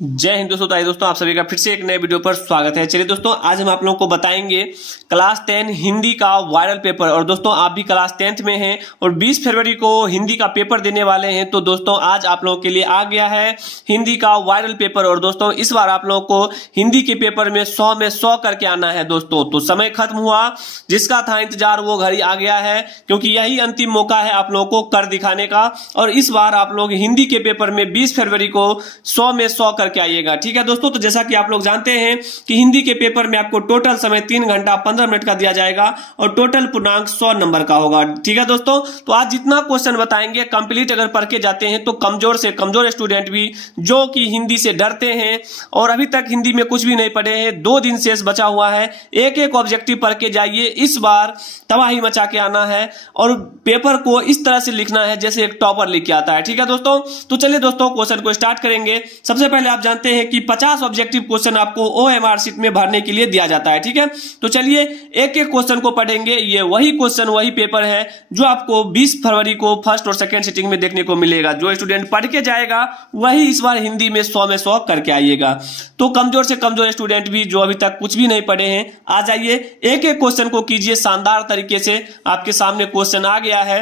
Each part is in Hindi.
जय हिंद दोस्तों। आइए दोस्तों, आप सभी का फिर से एक नए वीडियो पर स्वागत है। चलिए दोस्तों, आज हम आप लोगों को बताएंगे क्लास 10 हिंदी का वायरल पेपर। और दोस्तों, आप भी क्लास 10th में हैं और 20 फरवरी को हिंदी का पेपर देने वाले हैं। तो दोस्तों, आज आप लोगों के लिए आ गया है हिंदी का वायरल पेपर। और दोस्तों, इस बार आप लोगों को हिंदी के पेपर में 100 में 100 करके आना है दोस्तों। तो समय खत्म हुआ, जिसका था इंतजार वो घड़ी आ गया है, क्योंकि यही अंतिम मौका है आप लोगों को कर दिखाने का। और इस बार आप लोग हिंदी के पेपर में 20 फरवरी को 100 में 100 करके आइएगा। ठीक है दोस्तों, तो जैसा कि आप लोग जानते हैं कि हिंदी के पेपर में आपको टोटल समय 3 घंटा 15 मिनट का दिया जाएगा और टोटल पूर्णांक 100 नंबर का होगा। ठीक है दोस्तों, तो आज जितना क्वेश्चन बताएंगे कंप्लीट अगर पढ़ के जाते हैं तो कमजोर से कमजोर स्टूडेंट भी जो कि हिंदी से डरते हैं और अभी तक हिंदी में कुछ भी नहीं पढ़े हैं, 2 दिन शेष बचा हुआ है, एक एक ऑब्जेक्टिव पढ़ के जाइए। इस बार तबाही मचा के आना है और पेपर को इस तरह से लिखना है जैसे एक टॉपर लिख के आता है। ठीक है दोस्तों, तो चलिए दोस्तों क्वेश्चन को स्टार्ट करेंगे। सबसे पहले आप जानते हैं कि 50 ऑब्जेक्टिव क्वेश्चन आपको ओएमआर शीट में भरने के लिए दिया जाता है। ठीक है, तो चलिए एक एक क्वेश्चन को पढ़ेंगे। ये वही क्वेश्चन वही पेपर है जो आपको 20 फरवरी को फर्स्ट और सेकंड सिटिंग में देखने को मिलेगा। जो स्टूडेंट पढ़ के जाएगा वही इस बार हिंदी में 100 में 100 करके आइएगा। तो कमजोर से कमजोर स्टूडेंट भी जो अभी तक कुछ भी नहीं पढ़े हैं, आ जाइए, एक एक क्वेश्चन को कीजिए शानदार तरीके से। आपके सामने क्वेश्चन आ गया है,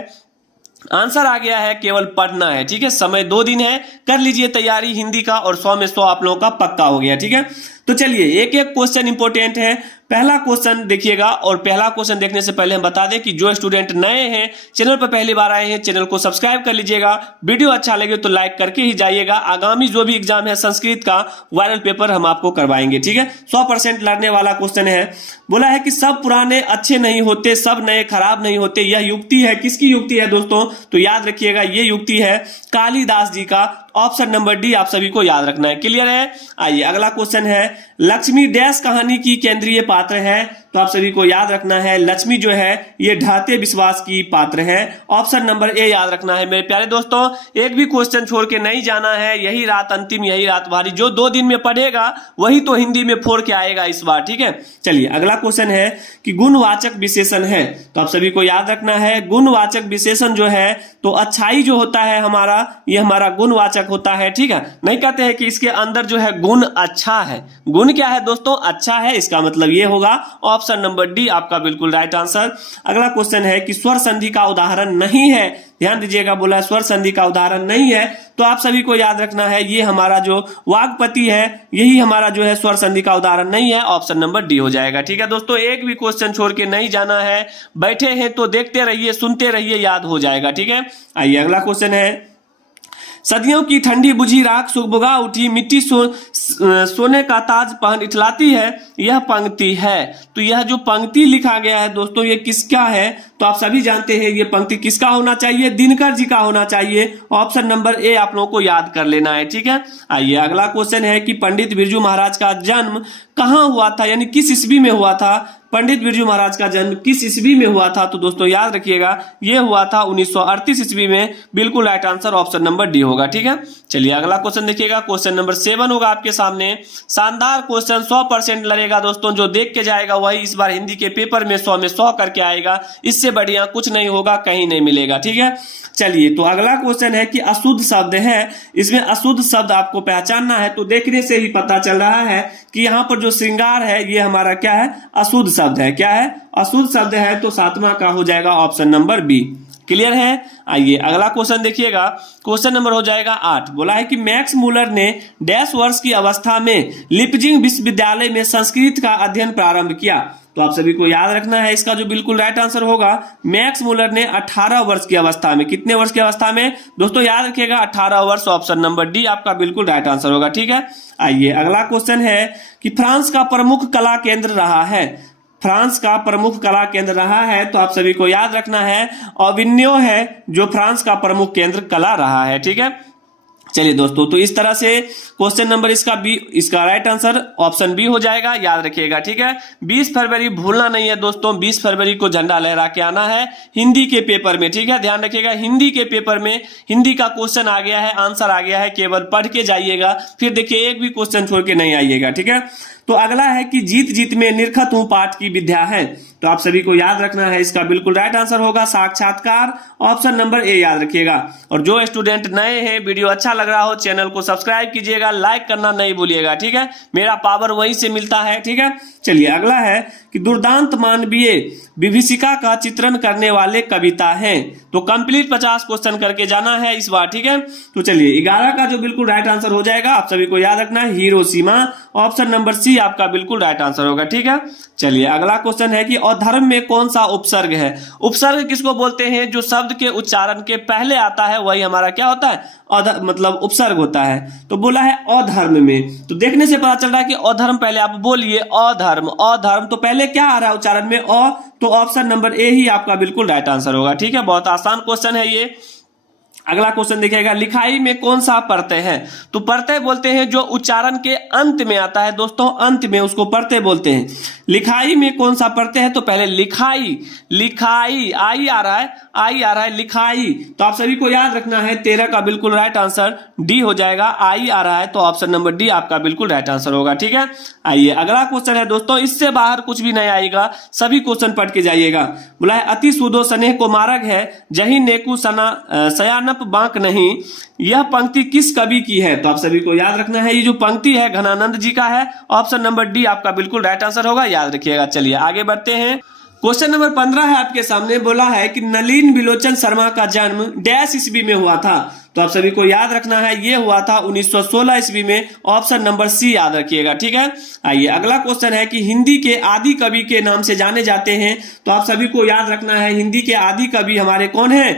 आंसर आ गया है, केवल पढ़ना है। ठीक है, समय 2 दिन है, कर लीजिए तैयारी हिंदी का और 100 में 100 आप लोगों का पक्का हो गया। ठीक है, तो चलिए एक एक क्वेश्चन इंपॉर्टेंट है। पहला क्वेश्चन देखिएगा, और पहला क्वेश्चन देखने से पहले हम बता दें कि जो स्टूडेंट नए हैं, चैनल पर पहली बार आए हैं, चैनल को सब्सक्राइब कर लीजिएगा। वीडियो अच्छा लगे तो लाइक करके ही जाइएगा। आगामी जो भी एग्जाम है संस्कृत का वायरल पेपर हम आपको करवाएंगे। ठीक है, 100% लड़ने वाला क्वेश्चन है। बोला है कि सब पुराने अच्छे नहीं होते, सब नए खराब नहीं होते। यह युक्ति है, किसकी युक्ति है दोस्तों? तो याद रखिएगा, ये युक्ति है कालिदास जी का। ऑप्शन नंबर डी आप सभी को याद रखना है। क्लियर है? आइए अगला क्वेश्चन है, लक्ष्मी डैश कहानी की केंद्रीय पात्र है। तो आप सभी को याद रखना है, लक्ष्मी जो है ये ढाते विश्वास की पात्र है। ऑप्शन नंबर ए याद रखना है। मेरे प्यारे दोस्तों, एक भी क्वेश्चन छोड़ के नहीं जाना है। यही रात अंतिम, यही रात भारी। जो 2 दिन में पढ़ेगा वही तो हिंदी में फोड़ के आएगा इस बार। ठीक है, चलिए अगला क्वेश्चन है कि गुणवाचक विशेषण है। तो आप सभी को याद रखना है, गुणवाचक विशेषण जो है तो अच्छाई जो होता है हमारा, ये हमारा गुणवाचक होता है। ठीक है, नहीं कहते हैं कि इसके अंदर जो है गुण अच्छा है। गुण क्या है दोस्तों? अच्छा है, इसका मतलब ये होगा ऑप्शन नंबर डी आपका बिल्कुल राइट आंसर। अगला क्वेश्चन है कि स्वर संधि का उदाहरण नहीं है। ध्यान दीजिएगा, बोला स्वर संधि का उदाहरण नहीं है, तो आप सभी को याद रखना है ये हमारा जो वाग्पति है, यही हमारा जो है स्वर संधि का उदाहरण नहीं है। ऑप्शन नंबर डी हो जाएगा। ठीक है दोस्तों, एक भी क्वेश्चन छोड़ के नहीं जाना है। बैठे हैं तो देखते रहिए, सुनते रहिए, याद हो जाएगा। ठीक है, आइए अगला क्वेश्चन है, सदियों की ठंडी बुझी राख सुगबुगा उठी, मिट्टी सोने का ताज पहन इठलाती है, यह पंक्ति है। तो यह जो पंक्ति लिखा गया है दोस्तों, ये किसका है? तो आप सभी जानते हैं ये पंक्ति किसका होना चाहिए? दिनकर जी का होना चाहिए। ऑप्शन नंबर ए आप लोगों को याद कर लेना है। ठीक है, आइए अगला क्वेश्चन है कि पंडित बिरजू महाराज का जन्म कहाँ हुआ था, यानी किस ईस्वी में हुआ था? पंडित बिरजू महाराज का जन्म किस ईस्वी में हुआ था? तो दोस्तों याद रखिएगा, ये हुआ था 1938 ईस्वी में। बिल्कुल right answer option number D होगा। ठीक है, चलिए अगला क्वेश्चन देखिएगा, क्वेश्चन नंबर 7 होगा आपके सामने। शानदार क्वेश्चन, 100% लड़ेगा दोस्तों। जो देख के जाएगा वही इस बार हिंदी के पेपर में 100 में 100 करके आएगा। इससे बढ़िया कुछ नहीं होगा, कहीं नहीं मिलेगा। ठीक है, चलिए तो अगला क्वेश्चन है कि अशुद्ध शब्द है, इसमें अशुद्ध शब्द आपको पहचानना है। तो देखने से ही पता चल रहा है कि यहाँ पर जो श्रृंगार है ये हमारा क्या है? अशुद्ध शब्द है। क्या है? अशुद्ध शब्द है। तो 7वां का हो जाएगा ऑप्शन नंबर बी। क्लियर है? आइए अगला क्वेश्चन देखिएगा, क्वेश्चन नंबर हो जाएगा 8। बोला है कि मैक्स मूलर ने डैश वर्ष की अवस्था में लिपजिंग विश्वविद्यालय में संस्कृत का अध्ययन प्रारंभ किया। तो आप सभी को याद रखना है, इसका जो बिल्कुल राइट आंसर होगा, मैक्स मूलर ने 18 वर्ष की अवस्था में। कितने वर्ष की अवस्था में दोस्तों? याद रखिएगा 18 वर्ष। ऑप्शन नंबर डी आपका बिल्कुल राइट आंसर होगा। ठीक है, आइए अगला क्वेश्चन है कि फ्रांस का प्रमुख कला केंद्र रहा है। फ्रांस का प्रमुख कला केंद्र रहा है, तो आप सभी को याद रखना है अविन्यो है जो फ्रांस का प्रमुख केंद्र कला रहा है। ठीक है, चलिए दोस्तों, तो इस तरह से क्वेश्चन नंबर इसका बी, इसका राइट आंसर ऑप्शन बी हो जाएगा। याद रखिएगा। ठीक है, 20 फरवरी भूलना नहीं है दोस्तों। 20 फरवरी को झंडा लहरा के आना है हिंदी के पेपर में। ठीक है, ध्यान रखिएगा, हिंदी के पेपर में हिंदी का क्वेश्चन आ गया है, आंसर आ गया है, केवल पढ़ के जाइएगा। फिर देखिए एक भी क्वेश्चन छोड़ के नहीं आइएगा। ठीक है, तो अगला है कि जीत जीत में निरखत हूं पाठ की विद्या है। तो आप सभी को याद रखना है इसका बिल्कुल राइट आंसर होगा साक्षात्कार, ऑप्शन नंबर ए याद रखिएगा। और जो स्टूडेंट नए हैं, वीडियो अच्छा लग रहा हो चैनल को सब्सक्राइब कीजिएगा, लाइक करना नहीं भूलिएगा, ठीक है, मेरा पावर वहीं से मिलता है, ठीक है। चलिए अगला है कि दुर्दांत मानवीय विभीषिका का चित्रण करने वाले कविता हैं। तो कंप्लीट 50 क्वेश्चन करके जाना है इस बार, ठीक है। तो चलिए 11 का जो बिल्कुल राइट आंसर हो जाएगा आप सभी को याद रखना है हिरोशिमा, ऑप्शन नंबर सी आपका बिल्कुल राइट आंसर होगा, ठीक है। चलिए अगला क्वेश्चन है कि अधर्म में कौन सा उपसर्ग है। उपसर्ग किसको बोलते हैं, जो शब्द के उच्चारण के पहले आता है वही हमारा क्या होता है, मतलब उपसर्ग होता है। तो बोला है अधर्म में, तो देखने से पता चल रहा है कि अधर्म पहले आप बोलिए अधर्म, अधर्म तो पहले क्या आ रहा है उच्चारण में अ, तो ऑप्शन नंबर ए ही आपका बिल्कुल राइट आंसर होगा, ठीक है। बहुत आसान क्वेश्चन है ये। अगला क्वेश्चन देखिएगा, लिखाई में कौन सा प्रत्यय है। तो प्रत्यय बोलते हैं जो उच्चारण के अंत में आता है दोस्तों, अंत में उसको प्रत्यय बोलते हैं। लिखाई में कौन सा प्रत्यय है, तो पहले लिखाई, लिखाई आई आ रहा है, आई आ रहा है लिखाई, तो आप सभी को याद रखना है 13 का बिल्कुल राइट आंसर डी हो जाएगा। आई आ रहा है तो ऑप्शन नंबर डी आपका बिल्कुल राइट आंसर होगा, ठीक है। आइए अगला क्वेश्चन है दोस्तों, इससे बाहर कुछ भी नहीं आएगा, सभी क्वेश्चन पढ़ के जाइएगा। बोला है अति सुदो स्नेह को मार्ग है, जही नेकु सयानप बांक नहीं, यह पंक्ति किस कवि की है। तो आप सभी को याद रखना है ये जो पंक्ति है घनानंद जी का है, ऑप्शन नंबर डी आपका बिल्कुल राइट आंसर होगा, याद रखिएगा। चलिए आगे बढ़ते हैं। क्वेश्चन नंबर 15 है आपके सामने, बोला है कि नलिन बिलोचन शर्मा का जन्म डैश ईस्वी में हुआ था। तो आप सभी को याद रखना है ये हुआ था 1916 ईस्वी में, ऑप्शन नंबर सी याद रखिएगा, ठीक है। आइए अगला क्वेश्चन है कि हिंदी के आदि कवि के नाम से जाने जाते हैं। तो आप सभी को याद रखना है हिंदी के आदि कवि हमारे कौन है,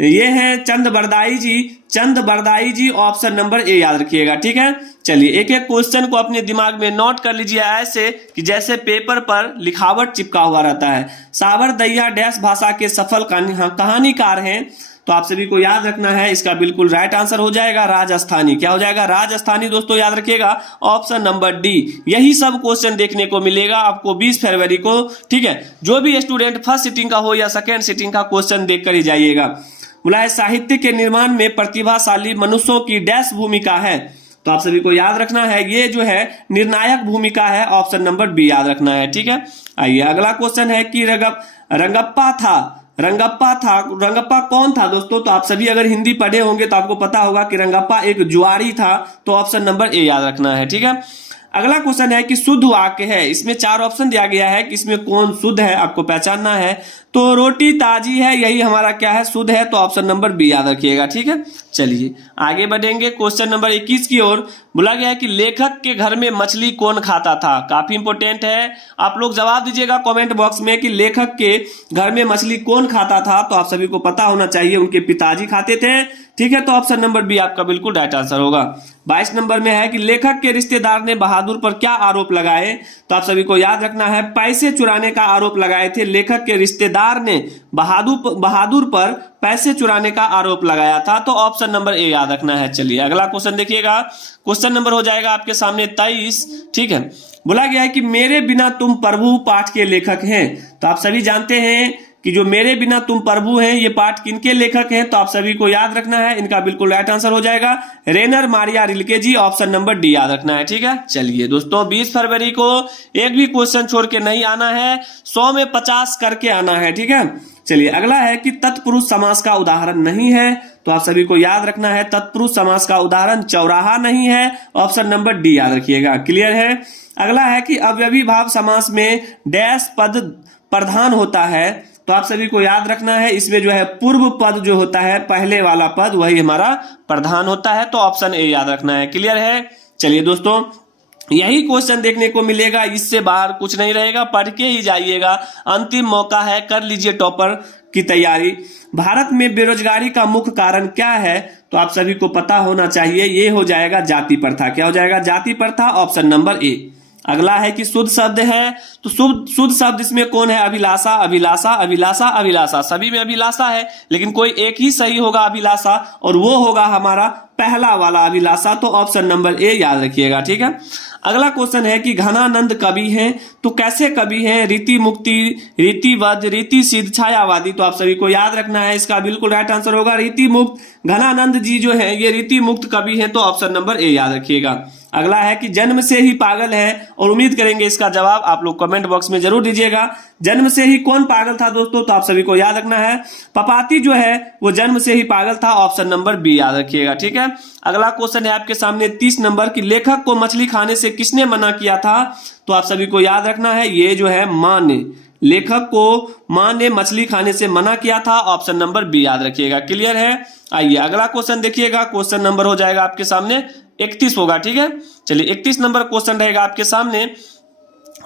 ये हैं चंद बरदाई जी, चंद बरदाई जी, ऑप्शन नंबर ए याद रखिएगा, ठीक है। चलिए एक एक क्वेश्चन को अपने दिमाग में नोट कर लीजिए ऐसे कि जैसे पेपर पर लिखावट चिपका हुआ रहता है। सावर दैया डैश भाषा के सफल कहानीकार हैं। तो आप सभी को याद रखना है इसका बिल्कुल राइट आंसर हो जाएगा राजस्थानी, क्या हो जाएगा राजस्थानी दोस्तों, याद रखिएगा ऑप्शन नंबर डी। यही सब क्वेश्चन देखने को मिलेगा आपको 20 फरवरी को, ठीक है। जो भी स्टूडेंट फर्स्ट सिटिंग का हो या सेकेंड सिटिंग का क्वेश्चन देख कर ही जाइएगा। बोला है साहित्य के निर्माण में प्रतिभाशाली मनुष्यों की डैश भूमिका है। तो आप सभी को याद रखना है ये जो है निर्णायक भूमिका है, ऑप्शन नंबर बी याद रखना है, ठीक है। आइए अगला क्वेश्चन है कि रंगप्पा था, रंगप्पा कौन था दोस्तों। तो आप सभी अगर हिंदी पढ़े होंगे तो आपको पता होगा कि रंगप्पा एक जुआरी था, तो ऑप्शन नंबर ए याद रखना है, ठीक है। अगला क्वेश्चन है कि शुद्ध वाक्य है, इसमें 4 ऑप्शन दिया गया है कि इसमें कौन शुद्ध है, आपको पहचानना है। तो रोटी ताजी है, यही हमारा क्या है शुद्ध है, तो ऑप्शन नंबर बी याद रखिएगा, ठीक है। चलिए आगे बढ़ेंगे क्वेश्चन नंबर 21 की ओर। बोला गया है कि लेखक के घर में मछली कौन खाता था। काफी इंपोर्टेंट है, आप लोग जवाब दीजिएगा कमेंट बॉक्स में कि लेखक के घर में मछली कौन खाता था। तो आप सभी को पता होना चाहिए उनके पिताजी खाते थे, ठीक है। तो ऑप्शन नंबर बी आपका बिल्कुल राइट आंसर होगा। 22 नंबर में है कि लेखक के रिश्तेदार ने बहादुर पर क्या आरोप लगाए। तो आप सभी को याद रखना है पैसे चुराने का आरोप लगाए थे, लेखक के रिश्तेदार ने बहादुर पर पैसे चुराने का आरोप लगाया था, तो ऑप्शन नंबर ए याद रखना है। चलिए अगला क्वेश्चन देखिएगा, क्वेश्चन नंबर हो जाएगा आपके सामने 23, ठीक है। बोला गया है कि मेरे बिना तुम प्रभु पाठ के लेखक हैं। तो आप सभी जानते हैं कि जो मेरे बिना तुम प्रभु हैं ये पाठ किनके लेखक हैं। तो आप सभी को याद रखना है इनका बिल्कुल राइट आंसर हो जाएगा रेनर मारिया रिल्के जी, ऑप्शन नंबर डी याद रखना है, ठीक है। चलिए दोस्तों 20 फरवरी को एक भी क्वेश्चन छोड़ के नहीं आना है, 100 में 50 करके आना है, ठीक है। चलिए अगला है कि तत्पुरुष समास का उदाहरण नहीं है। तो आप सभी को याद रखना है तत्पुरुष समास का उदाहरण चौराहा नहीं है, ऑप्शन नंबर डी याद रखिएगा, क्लियर है। अगला है कि अवयवी भाव समास में डैश पद प्रधान होता है। तो आप सभी को याद रखना है इसमें जो है पूर्व पद जो होता है, पहले वाला पद वही हमारा प्रधान होता है, तो ऑप्शन ए याद रखना है, क्लियर है। चलिए दोस्तों यही क्वेश्चन देखने को मिलेगा, इससे बाहर कुछ नहीं रहेगा, पढ़ के ही जाइएगा, अंतिम मौका है, कर लीजिए टॉपर की तैयारी। भारत में बेरोजगारी का मुख्य कारण क्या है। तो आप सभी को पता होना चाहिए, ये हो जाएगा जाति प्रथा। क्या हो जाएगा जाति प्रथा, ऑप्शन नंबर ए। अगला है कि शुद्ध शब्द है। तो शुद्ध शब्द इसमें कौन है, अभिलाषा, अभिलाषा, अभिलाषा, अभिलाषा, सभी में अभिलाषा है, लेकिन कोई एक ही सही होगा अभिलाषा, और वो होगा हमारा पहला वाला अभिलाषा, तो ऑप्शन नंबर ए याद रखिएगा, ठीक है। अगला क्वेश्चन है कि घनानंद कवि हैं, तो कैसे कवि हैं, रीति मुक्ति, रीतिवद, रीति सिद्ध, छायावादी। तो आप सभी को याद रखना है इसका बिल्कुल राइट आंसर होगा रीति मुक्त। घनानंद जी जो है ये रीति मुक्त कवि हैं, तो ऑप्शन नंबर ए याद रखिएगा। अगला है कि जन्म से ही पागल है, और उम्मीद करेंगे इसका जवाब आप लोग कमेंट बॉक्स में जरूर दीजिएगा। जन्म से ही कौन पागल था दोस्तों, तो आप सभी को याद रखना है पपाती जो है वो जन्म से ही पागल था, ऑप्शन नंबर बी याद रखिएगा। ठीक है, अगला क्वेश्चन है आपके सामने 30 नंबर की लेखक को मछली खाने से किसने मना किया था, तो आप सभी को याद रखना है ये जो है मां ने, लेखक को मां ने मछली खाने से मना किया था, ऑप्शन नंबर बी याद रखिएगा। क्लियर है। आइए अगला क्वेश्चन देखिएगा, क्वेश्चन नंबर हो जाएगा आपके सामने 31 होगा। ठीक है, चलिए 31 नंबर क्वेश्चन रहेगा आपके सामने।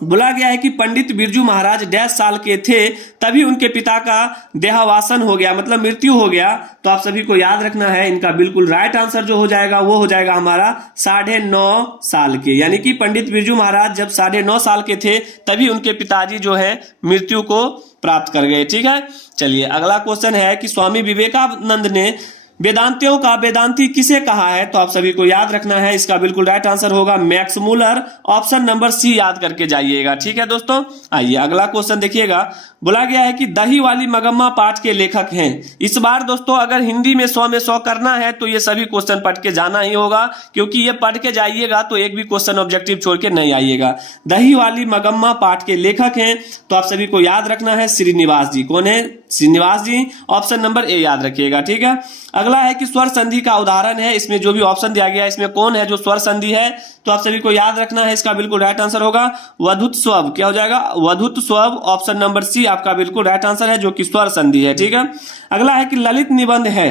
बोला गया है कि पंडित बिरजू महाराज डैश साल के थे तभी उनके पिता का देहावसान हो गया, मतलब मृत्यु हो गया, तो आप सभी को याद रखना है इनका बिल्कुल राइट आंसर जो हो जाएगा वो हो जाएगा हमारा 9.5 साल के, यानी कि पंडित बिरजू महाराज जब 9.5 साल के थे तभी उनके पिताजी जो है मृत्यु को प्राप्त कर गए। ठीक है, चलिए अगला क्वेश्चन है कि स्वामी विवेकानंद ने वेदांतियों का वेदांती किसे कहा है, तो आप सभी को याद रखना है इसका बिल्कुल राइट आंसर होगा Max Muller, option number C याद करके जाइएगा। ठीक है दोस्तों, आइए अगला क्वेश्चन देखिएगा। बोला गया है कि दही वाली मगम्मा पाठ के लेखक हैं। इस बार दोस्तों अगर हिंदी में 100 में 100 करना है तो ये सभी क्वेश्चन पढ़ के जाना ही होगा, क्योंकि ये पढ़ के जाइएगा तो एक भी क्वेश्चन ऑब्जेक्टिव छोड़ के नहीं आइएगा। दही वाली मगम्मा पाठ के लेखक हैं, तो आप सभी को याद रखना है श्रीनिवास जी। कौन है? श्रीनिवास जी, ऑप्शन नंबर ए याद रखिएगा। ठीक है, अगला है कि स्वर संधि का उदाहरण है, इसमें जो भी ऑप्शन दिया गया है इसमें कौन है जो स्वर संधि है, तो आप सभी को याद रखना है इसका बिल्कुल राइट आंसर होगा वधुत स्व। क्या हो जाएगा? वधुत स्व, ऑप्शन नंबर सी आपका बिल्कुल राइट आंसर है जो कि स्वर संधि है। ठीक है, अगला है कि ललित निबंध है।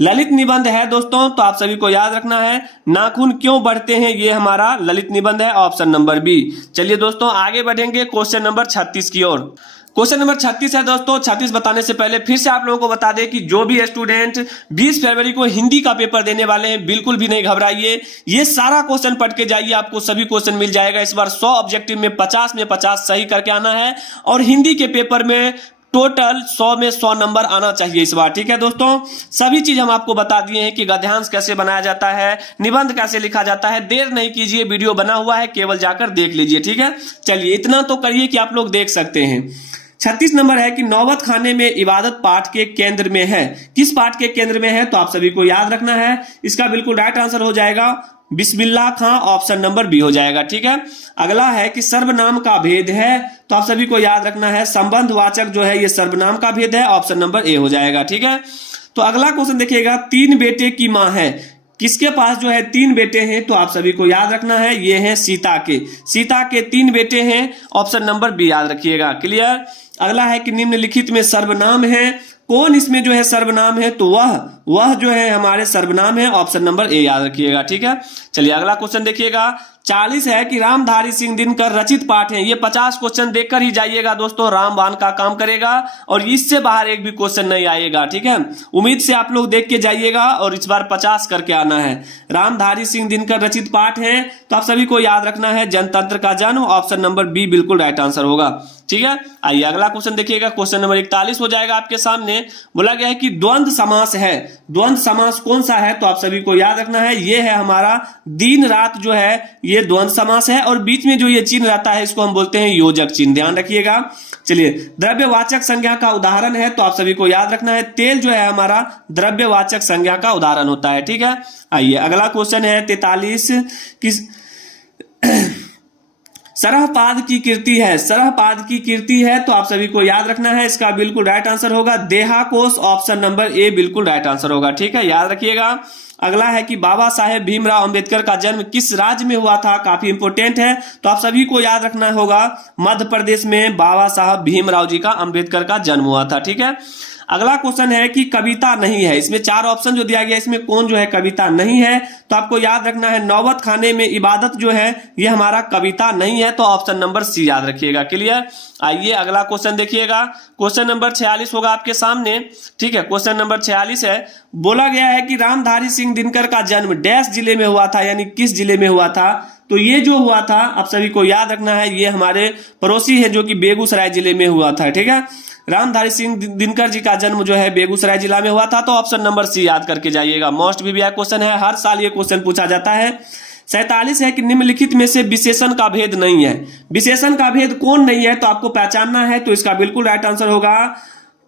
ललित निबंध है दोस्तों, तो आप सभी को याद रखना है नाखून क्यों बढ़ते हैं, ये हमारा ललित निबंध है, ऑप्शन नंबर बी। चलिए दोस्तों आगे बढ़ेंगे क्वेश्चन नंबर 36 की ओर। क्वेश्चन नंबर 36 है दोस्तों। 36 बताने से पहले फिर से आप लोगों को बता दें कि जो भी स्टूडेंट 20 फरवरी को हिंदी का पेपर देने वाले हैं बिल्कुल भी नहीं घबराइए, ये सारा क्वेश्चन पढ़ के जाइए, आपको सभी क्वेश्चन मिल जाएगा। इस बार 100 ऑब्जेक्टिव में 50 में 50 सही करके आना है, और हिंदी के पेपर में टोटल 100 में 100 नंबर आना चाहिए इस बार। ठीक है दोस्तों, सभी चीज हम आपको बता दिए हैं कि गद्यांश कैसे बनाया जाता है, निबंध कैसे लिखा जाता है। देर नहीं कीजिए, वीडियो बना हुआ है, केवल जाकर देख लीजिए। ठीक है, चलिए इतना तो करिए कि आप लोग देख सकते हैं। 36 नंबर है कि नौबत खाने में इबादत पाठ के केंद्र में है। किस पाठ के केंद्र में है, तो आप सभी को याद रखना है इसका बिल्कुल राइट आंसर हो जाएगा बिस्मिल्लाह खां, ऑप्शन नंबर बी हो जाएगा। ठीक है, अगला है कि सर्वनाम का भेद है, तो आप सभी को याद रखना है संबंधवाचक जो है ये सर्वनाम का भेद है, ऑप्शन नंबर ए हो जाएगा। ठीक है, तो अगला क्वेश्चन देखिएगा, 3 बेटे की मां है। किसके पास जो है 3 बेटे हैं, तो आप सभी को याद रखना है ये हैं सीता के। सीता के 3 बेटे हैं, ऑप्शन नंबर बी याद रखिएगा। क्लियर। अगला है कि निम्नलिखित में सर्वनाम है, कौन इसमें जो है सर्वनाम है, तो वह जो है हमारे सर्वनाम है, ऑप्शन नंबर ए याद रखिएगा। ठीक है, चलिए अगला क्वेश्चन देखिएगा। 40 है कि रामधारी सिंह दिनकर रचित पाठ है। ये 50 क्वेश्चन देखकर ही जाइएगा दोस्तों, रामबाण का काम करेगा और इससे बाहर एक भी क्वेश्चन नहीं आएगा। ठीक है, उम्मीद से आप लोग देख के जाइएगा और इस बार 50 करके आना है। रामधारी सिंह दिनकर रचित पाठ है, तो आप सभी को याद रखना है जनतंत्र का जन्म, ऑप्शन नंबर बी बिल्कुल राइट आंसर होगा। ठीक है, आइए अगला क्वेश्चन देखिएगा, क्वेश्चन नंबर 41 हो जाएगा आपके सामने। बोला गया है कि द्वंद्व समास है। द्वंद्व समास कौन सा है, तो आप सभी को याद रखना है ये है हमारा दिन रात जो है ये द्वंद्व समास है, और बीच में जो ये चिन्ह रहता है इसको हम बोलते हैं योजक चिन्ह, ध्यान रखिएगा। चलिए द्रव्यवाचक संज्ञा का उदाहरण है, तो आप सभी को याद रखना है तेल जो है हमारा द्रव्यवाचक संज्ञा का उदाहरण होता है। ठीक है, आइए अगला क्वेश्चन है 43 किस सरहपाद की कीर्ति है। सरहपाद की कीर्ति है, तो आप सभी को याद रखना है इसका बिल्कुल राइट आंसर होगा देहाकोश, ऑप्शन नंबर ए बिल्कुल राइट आंसर होगा। ठीक है, याद रखिएगा। अगला है कि बाबा साहेब भीमराव अंबेडकर का जन्म किस राज्य में हुआ था, काफी इंपोर्टेंट है, तो आप सभी को याद रखना होगा मध्य प्रदेश में बाबा साहब भीमराव जी का अंबेडकर का जन्म हुआ था। ठीक है, अगला क्वेश्चन है कि कविता नहीं है। इसमें 4 ऑप्शन जो दिया गया इसमें कौन जो है कविता नहीं है, तो आपको याद रखना है नौबत खाने में इबादत जो है ये हमारा कविता नहीं है, तो ऑप्शन नंबर सी याद रखिएगा। क्लियर। आइए अगला क्वेश्चन देखिएगा, क्वेश्चन नंबर 46 होगा आपके सामने। ठीक है, क्वेश्चन नंबर 46 है, बोला गया है कि रामधारी सिंह दिनकर का जन्म डैश जिले में हुआ था, यानी किस जिले में हुआ था, तो ये जो हुआ था आप सभी को याद रखना है ये हमारे पड़ोसी है जो कि बेगूसराय जिले में हुआ था। ठीक है, रामधारी सिंह दिनकर जी का जन्म जो है बेगूसराय जिला में हुआ था, तो ऑप्शन नंबर सी याद करके जाइएगा। मोस्ट भी क्वेश्चन है, हर साल ये क्वेश्चन पूछा जाता है। 47 है कि निम्नलिखित में से विशेषण का भेद नहीं है। विशेषण का भेद कौन नहीं है, तो आपको पहचानना है, तो इसका बिल्कुल राइट आंसर होगा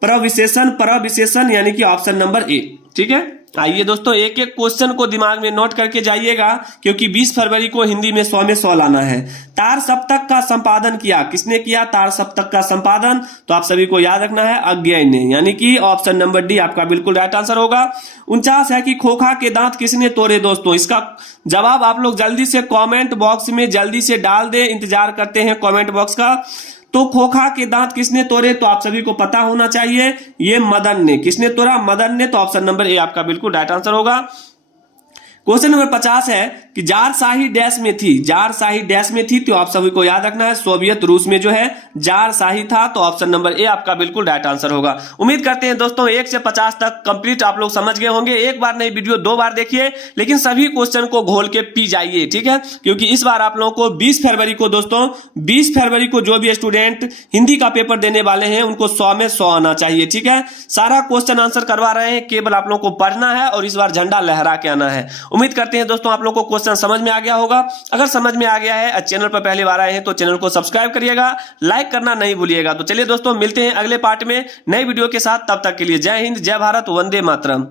प्रविशेषण, प्रविशेषण यानी कि ऑप्शन नंबर ए। ठीक है, आइए दोस्तों, एक एक क्वेश्चन को दिमाग में नोट करके जाइएगा, क्योंकि 20 फरवरी को हिंदी में 100 में 100 लाना है। तार सप्तक का संपादन किया, किसने किया? तार सप्तक का संपादन तो आप सभी को याद रखना है अज्ञेय ने, यानी कि ऑप्शन नंबर डी आपका बिल्कुल राइट आंसर होगा। 49 है कि खोखा के दांत किसने तोड़े? दोस्तों इसका जवाब आप लोग जल्दी से कमेंट बॉक्स में जल्दी से डाल दे, इंतजार करते हैं कमेंट बॉक्स का। तो खोखा के दांत किसने तोड़े? तो आप सभी को पता होना चाहिए, ये मदन ने। किसने तोड़ा? मदन ने। तो ऑप्शन नंबर ए आपका बिल्कुल राइट आंसर होगा। क्वेश्चन नंबर 50 है कि जार शाही डैश में थी, जार शाही डैश में थी, तो आप सभी को याद रखना है सोवियत रूस में जो है जार शाही था। तो ऑप्शन नंबर ए आपका बिल्कुल राइट आंसर होगा। उम्मीद करते हैं दोस्तों 1 से 50 तक कंप्लीट आप लोग समझ गए होंगे। एक बार नहीं, वीडियो 2 बार देखिए, लेकिन सभी क्वेश्चन को घोल के पी जाइए, ठीक है? क्योंकि इस बार आप लोगों को 20 फरवरी को दोस्तों, 20 फरवरी को जो भी स्टूडेंट हिंदी का पेपर देने वाले हैं उनको 100 में 100 आना चाहिए, ठीक है? सारा क्वेश्चन आंसर करवा रहे हैं, केवल आप लोगों को पढ़ना है और इस बार झंडा लहरा के आना है। उम्मीद करते हैं दोस्तों आप लोगों को क्वेश्चन समझ में आ गया होगा। अगर समझ में आ गया है, चैनल पर पहली बार आए हैं तो चैनल को सब्सक्राइब करिएगा, लाइक करना नहीं भूलिएगा। तो चलिए दोस्तों, मिलते हैं अगले पार्ट में नए वीडियो के साथ। तब तक के लिए जय हिंद, जय भारत, वंदे मातरम।